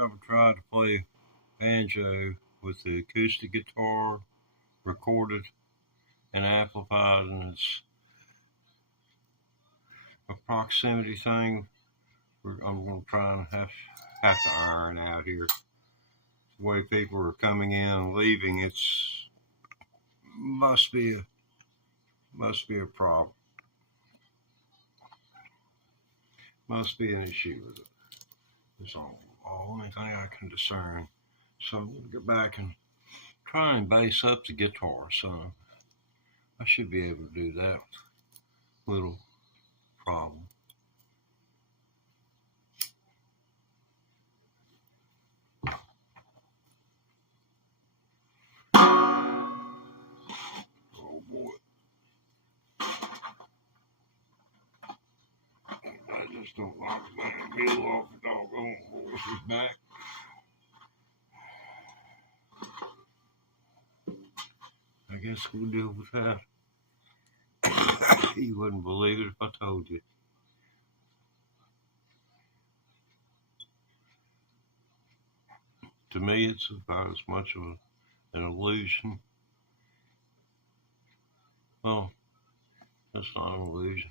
I've tried to play banjo with the acoustic guitar recorded and amplified, and it's a proximity thing. I'm going to try and have to iron out here. The way people are coming in and leaving, it's must be a problem. Must be an issue with it. It's all only thing I can discern. So I'm going to get back and try and bass up the guitar. So I should be able to do that with little problem. Oh boy. I just don't like the middle off the doggone horse's back. I guess we'll deal with that. You wouldn't believe it if I told you. To me, it's about as much of an illusion. Well, that's not an illusion.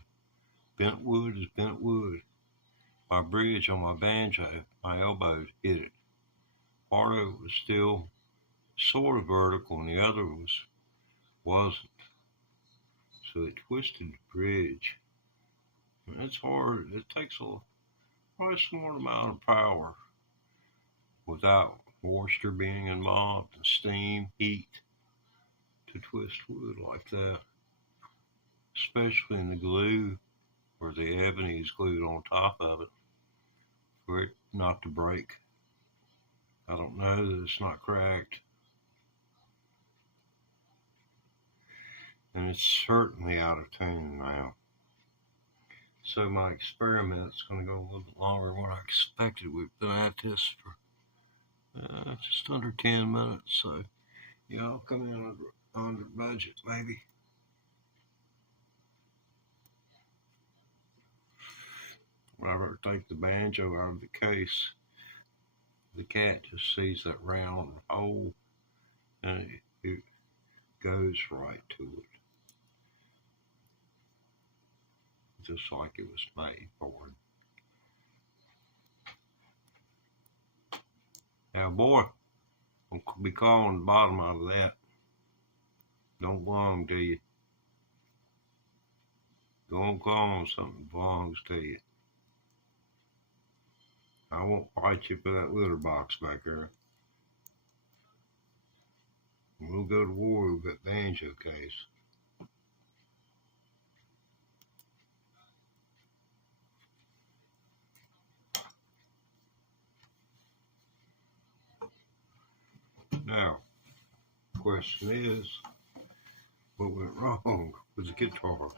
Bent wood is bent wood. My bridge on my banjo, my elbow hit it. Part of it was still sort of vertical and the other wasn't. So it twisted the bridge. And it's hard. It takes quite a small amount of power without moisture being involved and steam, heat to twist wood like that. Especially in the glue where the ebony is glued on top of it for it not to break. I don't know that it's not cracked. And it's certainly out of tune now. So my experiment's going to go a little bit longer than what I expected. We've been at this for just under 10 minutes. So y'all come in under budget maybe. Whenever I take the banjo out of the case, the cat just sees that round hole and it goes right to it. Just like it was made for it. Now, boy, I'm going to be calling the bottom out of that. Don't belong to you. Don't call on something that belongs to you. I won't fight you for that litter box back there. We'll go to war with that banjo case. Now, the question is, what went wrong with the guitar?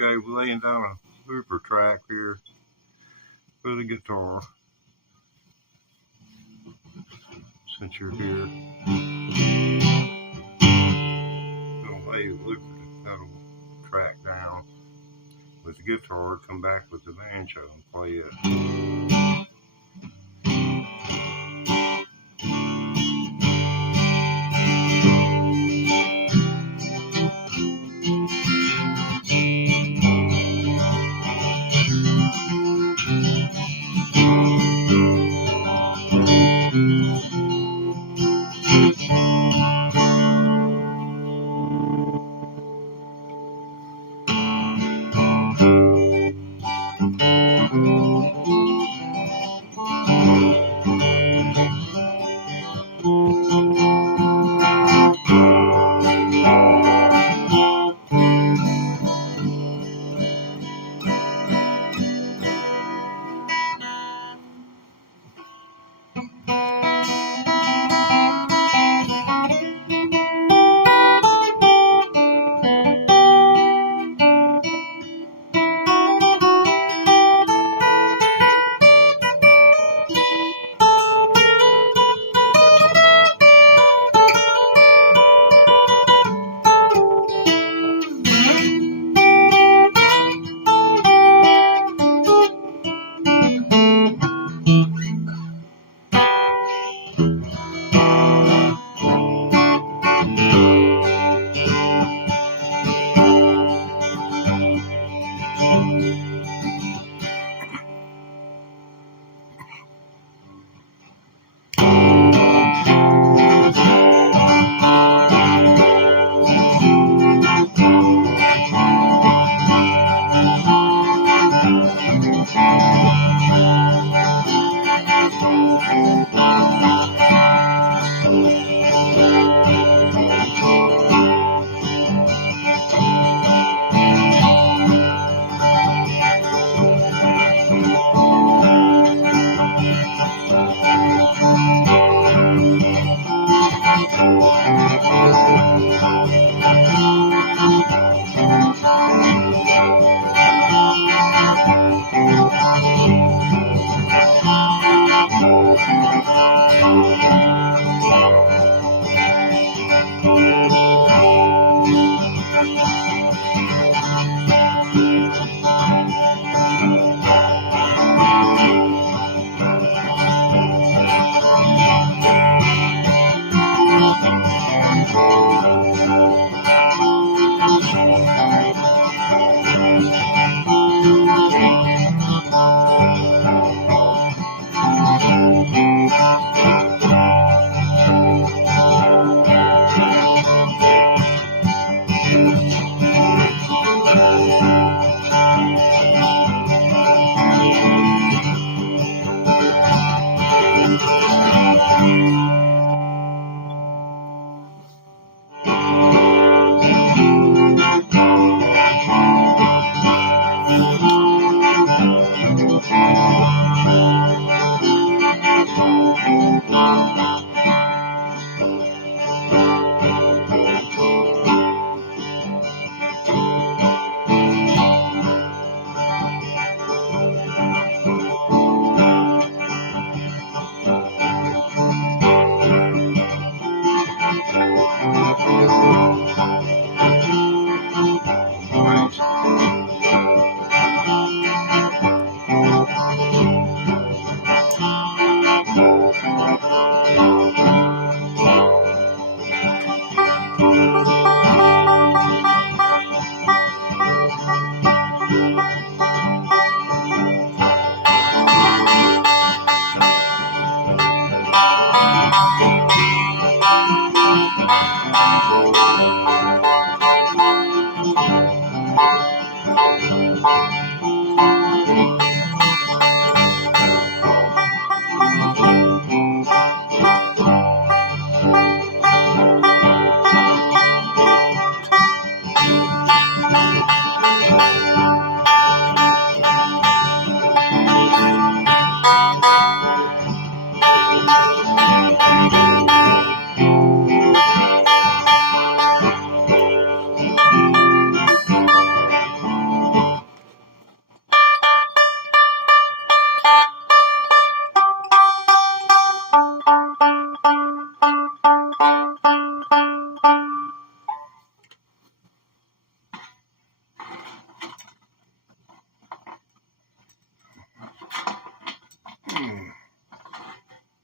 Okay, we're laying down a looper track here for the guitar. Since you're here, I'm gonna lay the looper pedal track down with the guitar, come back with the banjo and play it.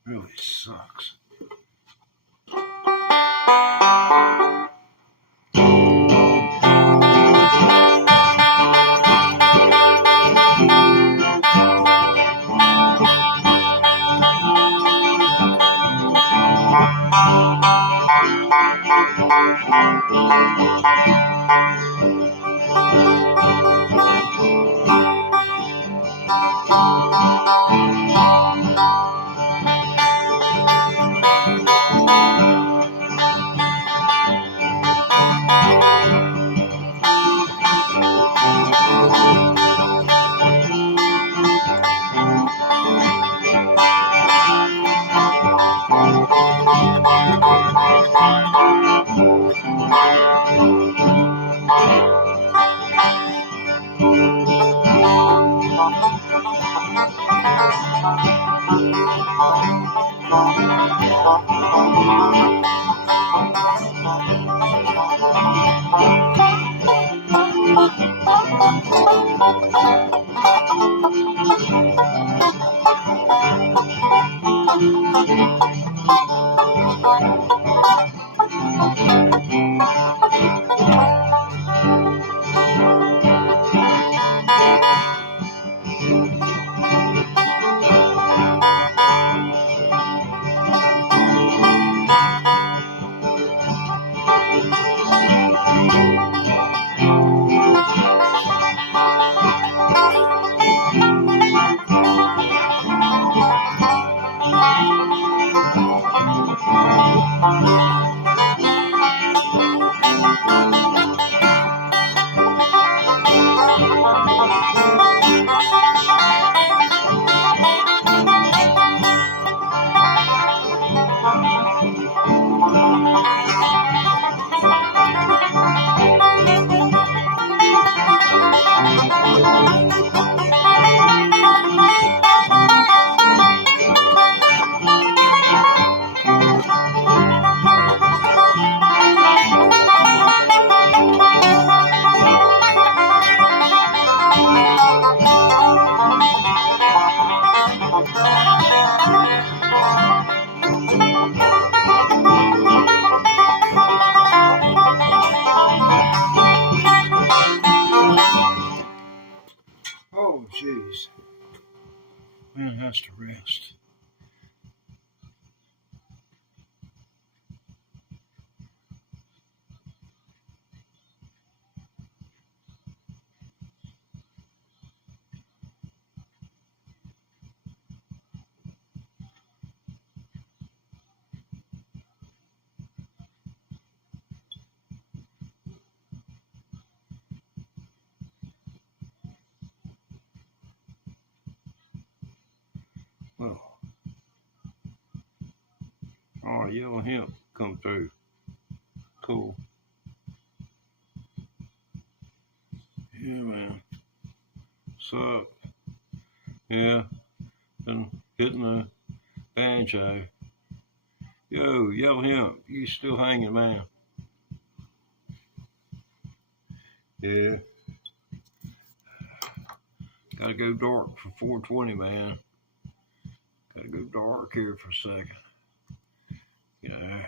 Really sucks. Oh, jeez. Man has to rest. Well, oh, yellow hemp come through. Cool. Yeah, man. What's up? Yeah, been hitting the banjo. Yo, yellow hemp, you still hanging, man? Yeah. Gotta go dark for 420, man. Gotta go dark here for a second. Yeah.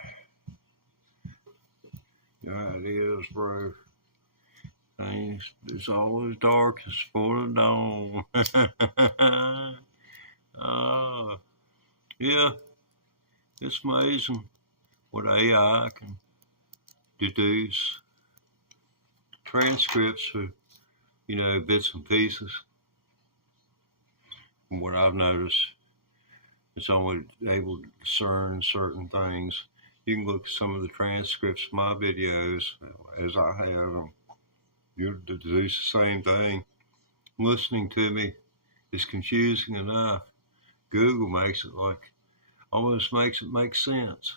Yeah, it is, bro. Things, it's always darkest for the dawn. Yeah, it's amazing what AI can deduce transcripts of, bits and pieces. From what I've noticed, it's only able to discern certain things. You can look at some of the transcripts of my videos as I have them. You'll deduce the same thing. Listening to me is confusing enough. Google makes it almost makes it make sense.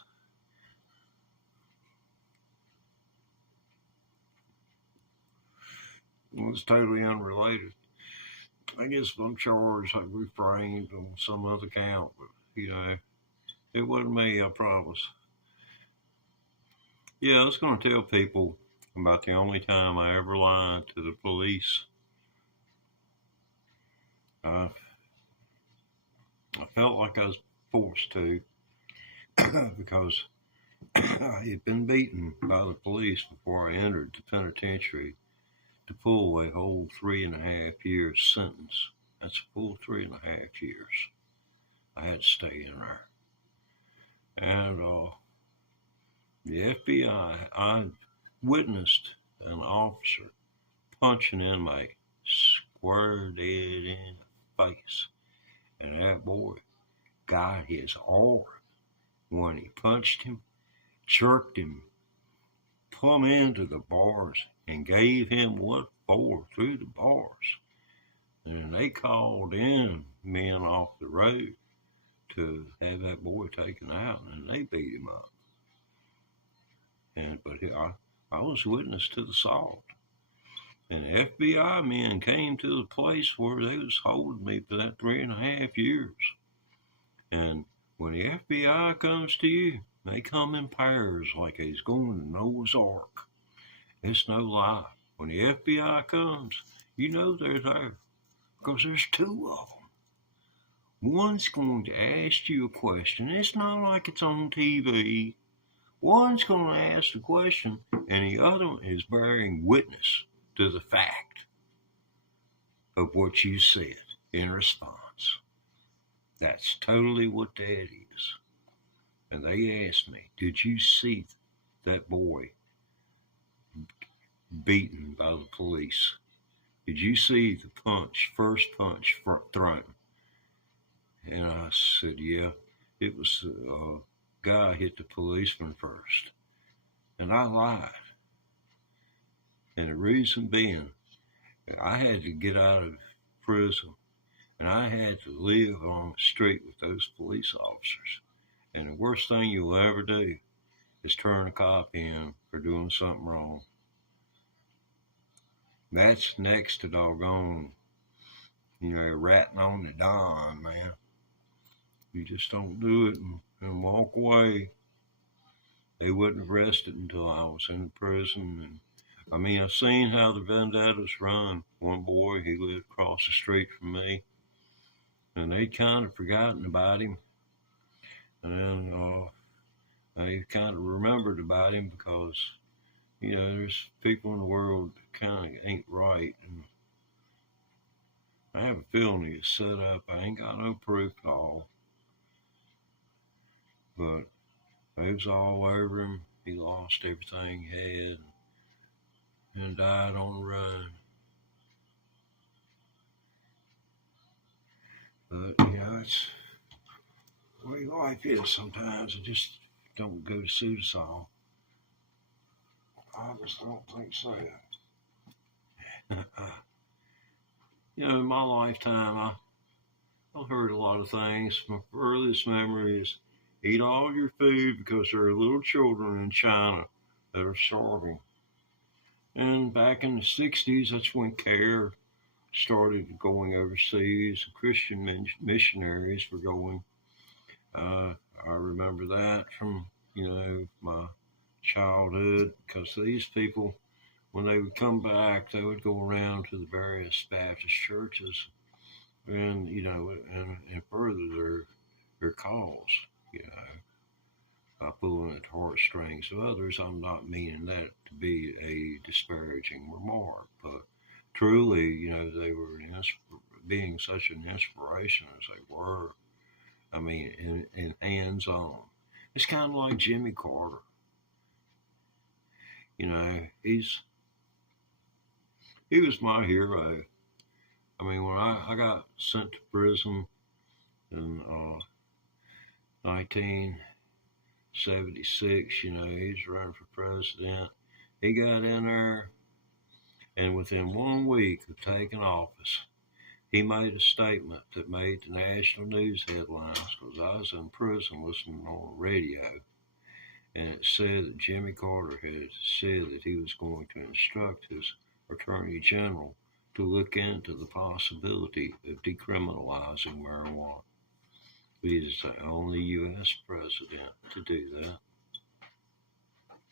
Well, it's totally unrelated. I guess if I'm charged, I refrained on some other account, but it wasn't me, I promise. Yeah, I was going to tell people about the only time I ever lied to the police. I felt like I was forced to because I had been beaten by the police before I entered the penitentiary to pull a whole 3.5 year sentence. That's a full 3.5 years. I had to stay in there. And the FBI, I witnessed an officer punch an inmate square dead in the face. And that boy got his arm when he punched him, jerked him plumb into the bars, and gave him what for through the bars. And they called in men off the road to have that boy taken out, and they beat him up. But I was witness to the assault. And the FBI men came to the place where they was holding me for that 3.5 years. And when the FBI comes to you, they come in pairs like they's going to Noah's Ark. It's no lie. When the FBI comes, you know they're there because there's two of them. One's going to ask you a question. It's not like it's on TV. One's going to ask the question, and the other one is bearing witness to the fact of what you said in response. That's totally what that is. And they asked me, did you see that boy beaten by the police? Did you see the first punch thrown? And I said, yeah, it was a guy hit the policeman first. And I lied. And the reason being, I had to get out of prison, and I had to live on the street with those police officers. And the worst thing you'll ever do is turn a cop in for doing something wrong. That's next to doggone, ratting on the Don, man. You just don't do it and walk away. They wouldn't arrest it until I was in prison. And I mean, I've seen how the vendettas run. One boy, he lived across the street from me, and they'd kind of forgotten about him. And then they kind of remembered about him because, there's people in the world that kind of ain't right. And I have a feeling he's set up. I ain't got no proof at all. But it was all over him. He lost everything he had and died on the run. But, it's the way life is sometimes. I just don't go to suit us all. I just don't think so. In my lifetime, I've heard a lot of things. My earliest memory is eat all your food because there are little children in China that are starving. And back in the 60s, that's when CARE started going overseas. Christian missionaries were going. I remember that from, my childhood, because these people, when they would come back, they would go around to the various Baptist churches and, and further their cause, by pulling at heartstrings of others. I'm not meaning that to be a disparaging remark, but truly, they were being such an inspiration as they were. I mean, in hands-on. It's kind of like Jimmy Carter. He was my hero. I mean, when I got sent to prison in 1976, he's running for president. He got in there, and within 1 week of taking office, he made a statement that made the national news headlines because I was in prison listening on the radio. And it said that Jimmy Carter had said that he was going to instruct his Attorney General to look into the possibility of decriminalizing marijuana. He is the only U.S. president to do that.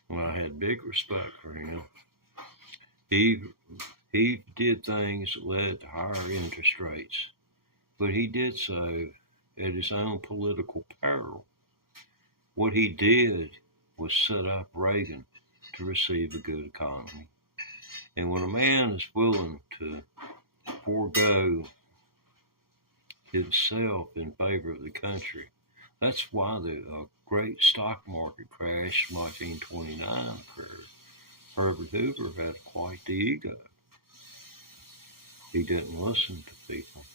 And I had big respect for him. He did things that led to higher interest rates, but he did so at his own political peril. What he did was set up Reagan to receive a good economy. And when a man is willing to forego himself in favor of the country, that's why the great stock market crash in 1929 occurred. Herbert Hoover had quite the ego. He didn't listen to people.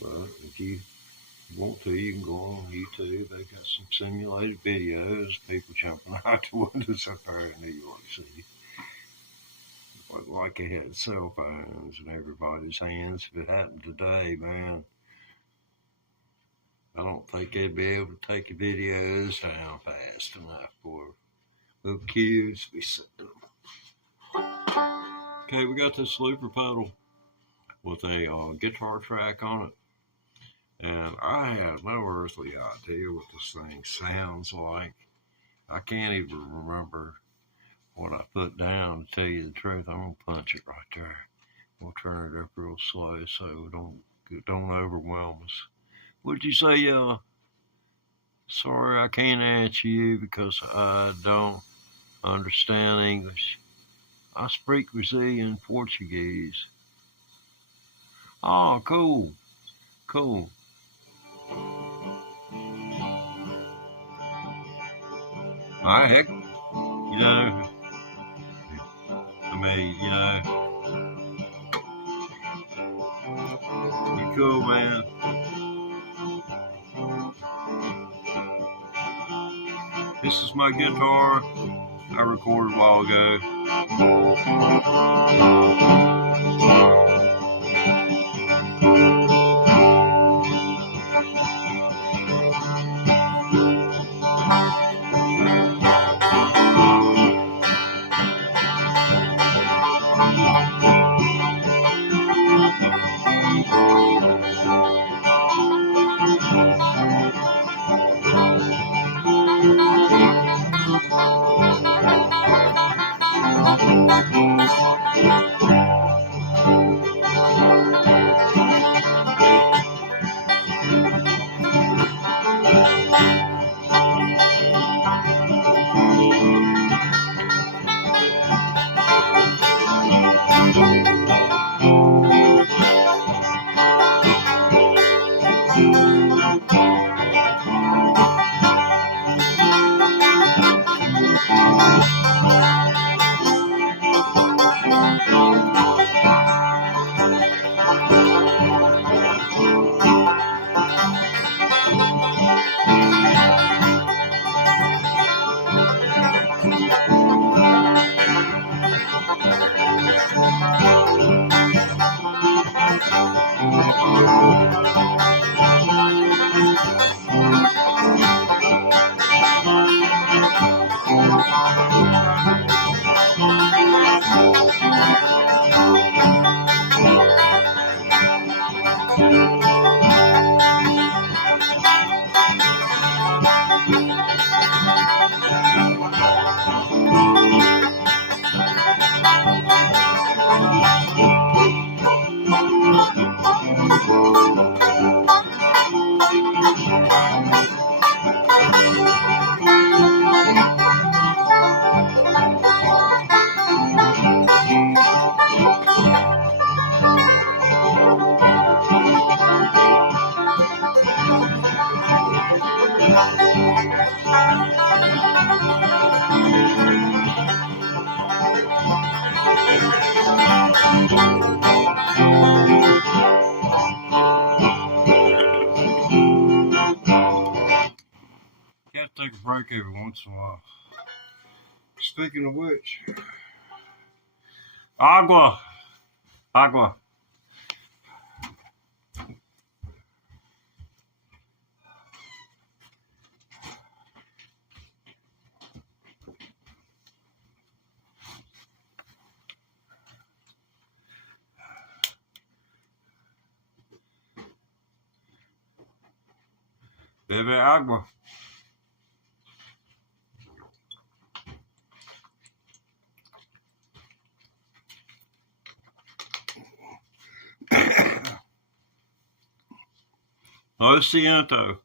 But if you want to, you can go on YouTube. They got some simulated videos, people jumping out the windows up there in New York City. Like they had cell phones in everybody's hands. If it happened today, man, I don't think they'd be able to take the videos down fast enough for little kids to be setting them. Okay, we got this looper pedal with a guitar track on it. And I have no earthly idea what this thing sounds like. I can't even remember what I put down, to tell you the truth. I'm going to punch it right there. We'll turn it up real slow so it don't overwhelm us. What'd you say, Sorry, I can't answer you because I don't understand English. I speak Brazilian Portuguese. Oh, cool. Cool. Heck, you're cool, man. This is my guitar I recorded a while ago. You have to take a break every once in a while. Speaking of which, agua. Bebe agua. Lo siento.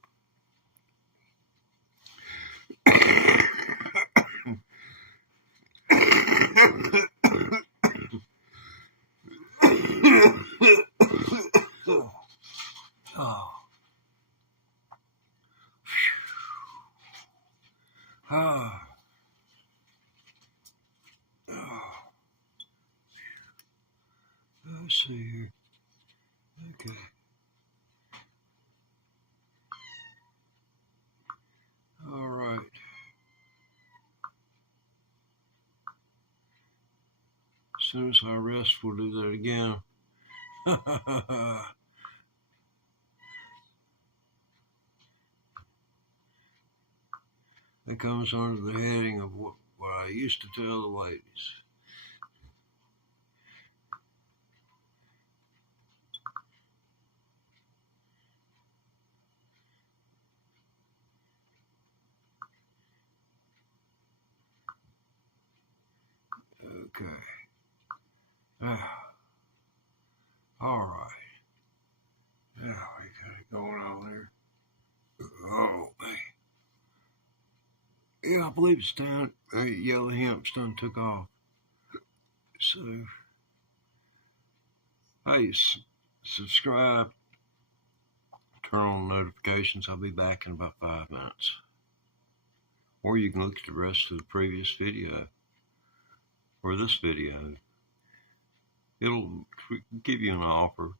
Let's see here. Okay. All right. As soon as I rest, we'll do that again. That comes under the heading of what I used to tell the ladies. Okay. All right. Yeah, we got it going on there. Oh, man. Yeah, I believe it's down. Yellow hemp's done took off. So, hey, subscribe. Turn on notifications. I'll be back in about 5 minutes. Or you can look at the rest of the previous video. Or this video. It'll give you an offer.